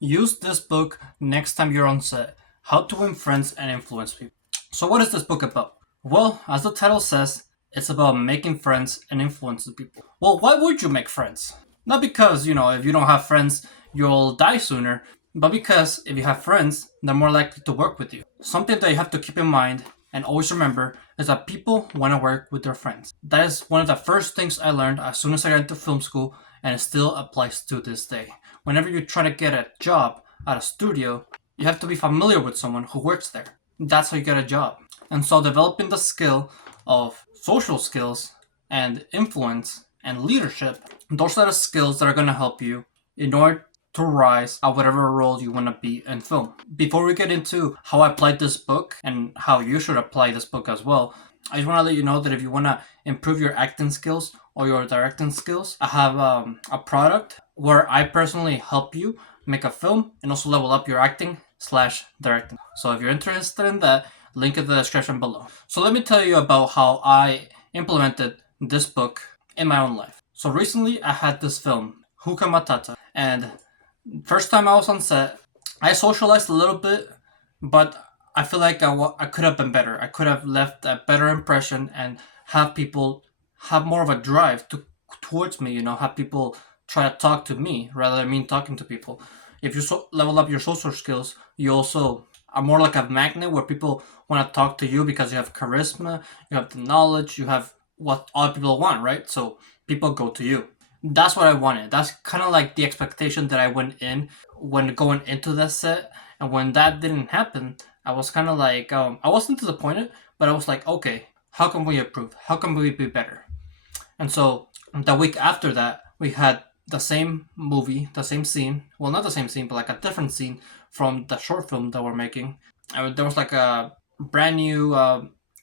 Use this book next time you're on set. How to Win Friends and Influence People. So, what is this book about? Well, as the title says, it's about making friends and influencing people. Well, why would you make friends? Not because, if you don't have friends, you'll die sooner, but because if you have friends, they're more likely to work with you. Something that you have to keep in mind and always remember is that people want to work with their friends. That is one of the first things I learned as soon as I got into film school, and it still applies to this day. Whenever you're trying to get a job at a studio, you have to be familiar with someone who works there. That's how you get a job. And so developing the skill of social skills and influence and leadership, those are the skills that are going to help you in order to rise at whatever role you want to be in film. Before we get into how I applied this book and how you should apply this book as well, I just want to let you know that if you want to improve your acting skills or your directing skills, I have a product where I personally help you make a film and also level up your acting slash directing. So if you're interested in that, link in the description below. So let me tell you about how I implemented this book in my own life. So recently I had this film, Hookah Matata, and first time I was on set, I socialized a little bit, but I feel like I could have been better. I could have left a better impression and have people have more of a drive towards me. Have people try to talk to me rather than me talking to people. If you level up your social skills, you also are more like a magnet where people want to talk to you because you have charisma, you have the knowledge, you have what other people want, right? So people go to you. That's what I wanted. That's kind of like the expectation that I went in when going into the set. And when that didn't happen, I was kind of like, I wasn't disappointed, but I was like, okay, how can we improve? How can we be better? And so the week after that, we had the same movie, the same scene. Well, not the same scene, but like a different scene from the short film that we're making. And there was like a brand new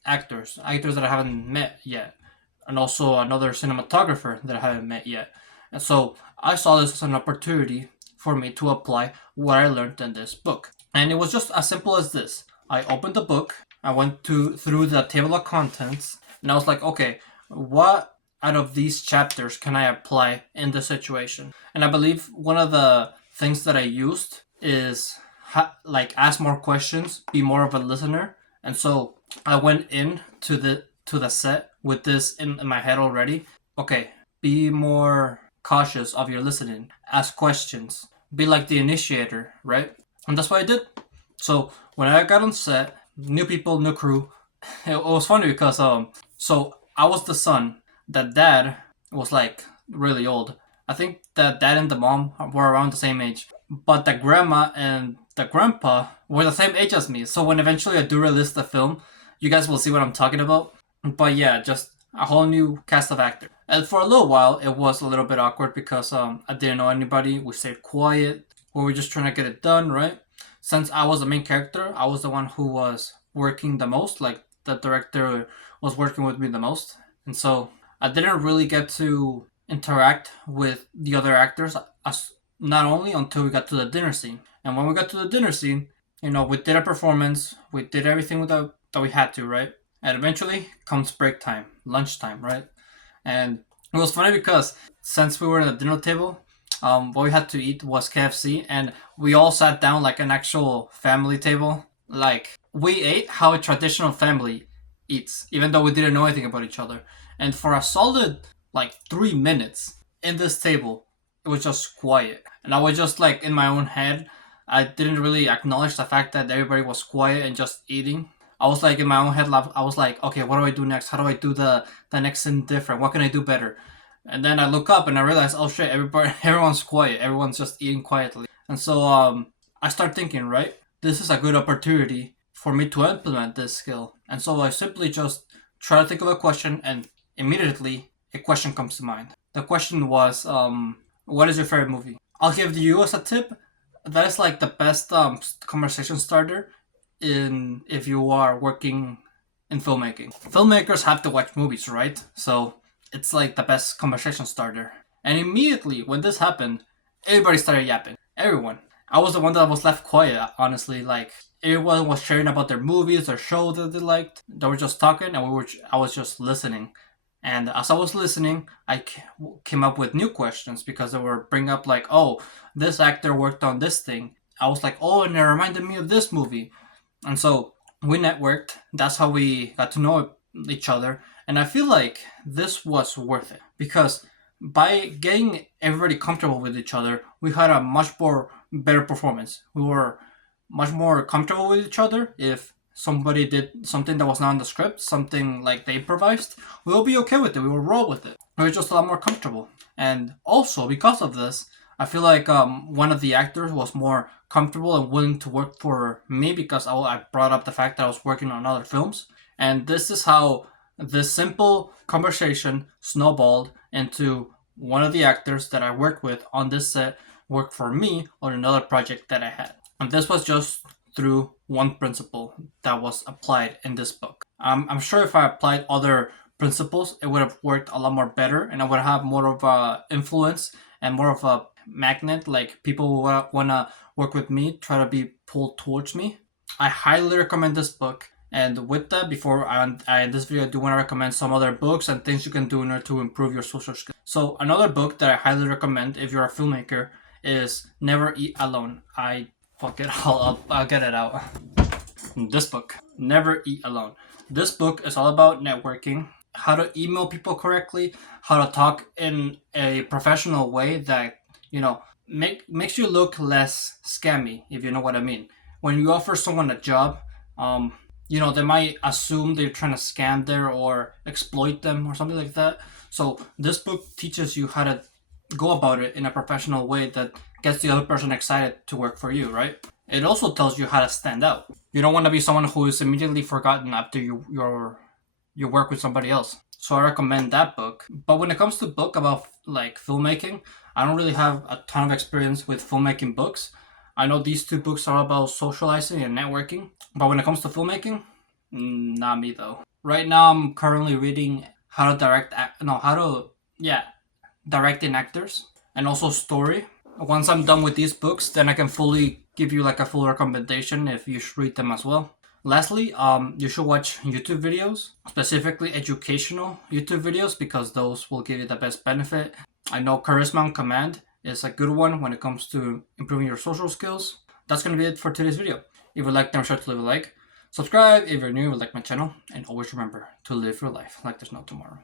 actors that I haven't met yet, and also another cinematographer that I haven't met yet. And so I saw this as an opportunity for me to apply what I learned in this book. And it was just as simple as this. I opened the book, I went through the table of contents, and I was like, okay, what out of these chapters can I apply in this situation? And I believe one of the things that I used is like ask more questions, be more of a listener. And so I went in to the set with this in my head already. Okay, be more cautious of your listening. Ask questions. Be like the initiator, right? And that's what I did. So when I got on set, new people, new crew. It was funny because so I was the son. The dad was like really old. I think the dad and the mom were around the same age, but the grandma and the grandpa were the same age as me. So when eventually I do release the film, you guys will see what I'm talking about. But yeah, just a whole new cast of actors. And for a little while, it was a little bit awkward because I didn't know anybody. We stayed quiet. We were just trying to get it done, right? Since I was the main character, I was the one who was working the most. Like the director was working with me the most, and so I didn't really get to interact with the other actors as not only until we got to the dinner scene. And when we got to the dinner scene, we did a performance, we did everything that we had to, right? And eventually comes break time, lunchtime, right? And it was funny because since we were at the dinner table, what we had to eat was KFC, and we all sat down like an actual family table. Like we ate how a traditional family eats, even though we didn't know anything about each other. And for a solid like 3 minutes in this table, it was just quiet, and I was just like in my own head. I didn't really acknowledge the fact that everybody was quiet and just eating. I was like in my own head. I was like, okay, what do I do next? How do I do the next thing different? What can I do better? And then I look up and I realize, oh shit, everyone's quiet. Everyone's just eating quietly. And so I start thinking, right? This is a good opportunity for me to implement this skill. And so I simply just try to think of a question, and immediately a question comes to mind. The question was, what is your favorite movie? I'll give you as a tip. That is like the best conversation starter in if you are working in filmmaking. Filmmakers have to watch movies, right? So it's like the best conversation starter. And immediately when this happened, everybody started yapping. Everyone. I was the one that was left quiet, honestly. Like everyone was sharing about their movies, their show that they liked. They were just talking, and I was just listening. And as I was listening, I came up with new questions because they were bring up like, oh, this actor worked on this thing. I was like, oh, and it reminded me of this movie. And so we networked. That's how we got to know each other. And I feel like this was worth it because by getting everybody comfortable with each other, we had a much more better performance. We were much more comfortable with each other. If somebody did something that was not in the script, something like they improvised, we will be okay with it. We will roll with it. We were just a lot more comfortable. And also because of this, I feel like one of the actors was more comfortable and willing to work for me because I brought up the fact that I was working on other films. And this is how this simple conversation snowballed into one of the actors that I worked with on this set worked for me on another project that I had. And this was just through one principle that was applied in this book. I'm sure if I applied other principles, it would have worked a lot more better and I would have more of a influence and more of a magnet. Like people want to work with me, try to be pulled towards me. I highly recommend this book. And with that, before I end this video, I do want to recommend some other books and things you can do in order to improve your social skills. So another book that I highly recommend if you're a filmmaker is Never Eat Alone. I'll get it out. This book, Never Eat Alone. This book is all about networking, how to email people correctly, how to talk in a professional way that, makes you look less scammy, if you know what I mean. When you offer someone a job, they might assume they're trying to scam there or exploit them or something like that. So this book teaches you how to go about it in a professional way that gets the other person excited to work for you, right? It also tells you how to stand out. You don't want to be someone who is immediately forgotten after you work with somebody else. So I recommend that book. But when it comes to book about like filmmaking, I don't really have a ton of experience with filmmaking books. I know these two books are about socializing and networking, but when it comes to filmmaking, not me though. Right now, I'm currently reading how to directing actors and also story. Once I'm done with these books, then I can fully give you like a full recommendation if you should read them as well. Lastly, you should watch YouTube videos, specifically educational YouTube videos, because those will give you the best benefit. I know Charisma on Command is a good one when it comes to improving your social skills. That's going to be it for today's video. If you liked, then be sure to leave a like. Subscribe if you're new or like my channel. And always remember to live your life like there's no tomorrow.